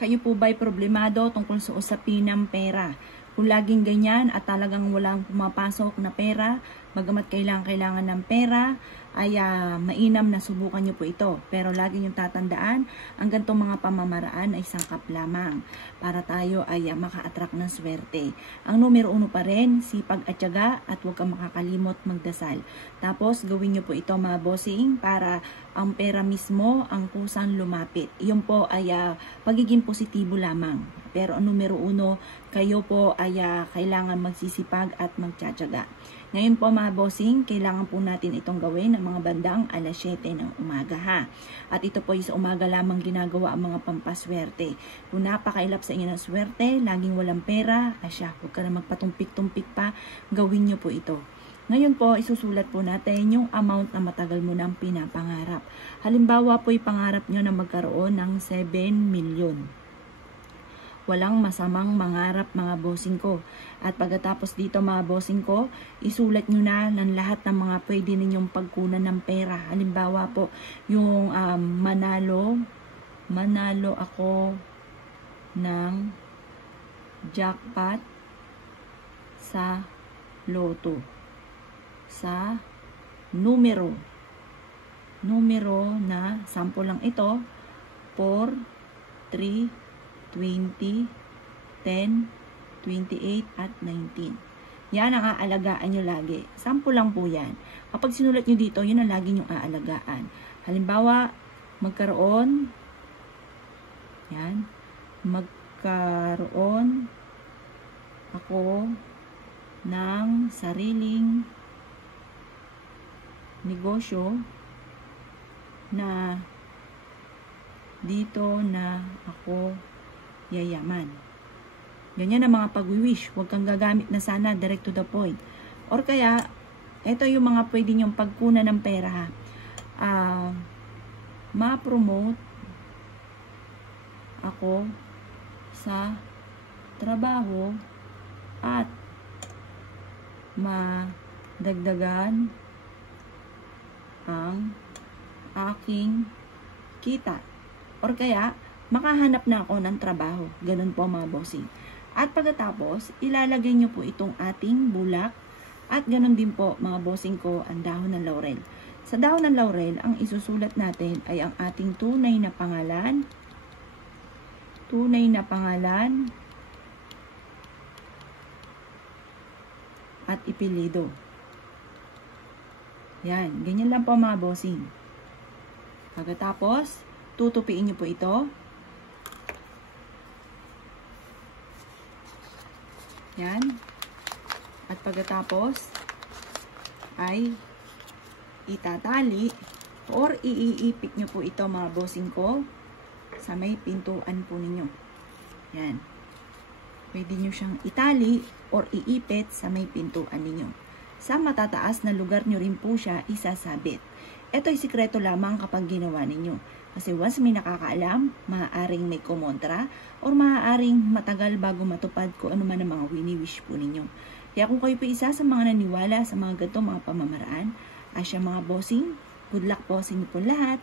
Kayo po ba'y problemado tungkol sa usapin ng pera? Kung laging ganyan at talagang walang pumapasok na pera, bagamat kailangan ng pera, ay mainam na subukan nyo po ito. Pero lagi nyo tatandaan, ang ganitong mga pamamaraan ay sangkap lamang para tayo ay maka-attract ng swerte. Ang numero 1 pa rin, sipag at tiyaga, at huwag kang makakalimot magdasal. Tapos gawin nyo po ito mga bossing para ang pera mismo ang kusang lumapit. Iyon po ay pagiging positibo lamang. Pero ang numero 1, kayo po ay kailangan magsisipag at magtsatsaga. Ngayon po mga bossing, kailangan po natin itong gawin ng mga bandang alas 7 ng umaga ha. At ito po sa umaga lamang ginagawa ang mga pampaswerte. Kung napakailap sa inyo ng swerte, laging walang pera, huwag ka na magpatumpik-tumpik pa, gawin nyo po ito. Ngayon po, isusulat po natin yung amount na matagal mo nang pinapangarap. Halimbawa po, pangarap nyo na magkaroon ng 7 milyon. Walang masamang mangarap mga bossing ko. At pagkatapos dito mga bossing ko, isulat nyo na ng lahat ng mga pwede ninyong pagkunan ng pera. Halimbawa po, yung manalo ako ng jackpot sa loto. Sa numero na sample lang ito, 4, 3, 20, 10, 28, at 19. Yan ang aalagaan nyo lagi. Sample lang po yan. Kapag sinulat nyo dito, yun ang lagi nyong aalagaan. Halimbawa, magkaroon ako ng sariling negosyo na dito na ako yayaman. Ganyan ang mga pag-wish. Huwag kang gagamit na sana direct to the point. Or kaya, ito yung mga pwede nyong pagkunan ng pera. Ma-promote ako sa trabaho at madagdagan ang aking kita. Or kaya, makahanap na ako ng trabaho. Ganun po mga bossing. At pagkatapos, ilalagay nyo po itong ating bulak. At ganun din po mga bossing ko, ang dahon ng laurel. Sa dahon ng laurel, ang isusulat natin ay ang ating tunay na pangalan. At ipilido. Yan. Ganyan lang po mga bossing. Pagkatapos, tutupiin nyo po ito. Yan. At pagkatapos ay itatali or iiipit nyo po ito mga bossing ko sa may pintuan po ninyo. Yan. Pwede nyo siyang itali or iipit sa may pintuan ninyo. Sa matataas na lugar nyo rin po siya isasabit. Ito ay sikreto lamang kapag ginawa ninyo. Kasi once may nakakaalam, maaaring may kumontra or maaaring matagal bago matupad kung ano man ang mga wini-wish po ninyo. Kaya kung kayo po isa sa mga naniwala sa mga ganitong mga pamamaraan, asya mga bossing, good luck po sa inyo po lahat.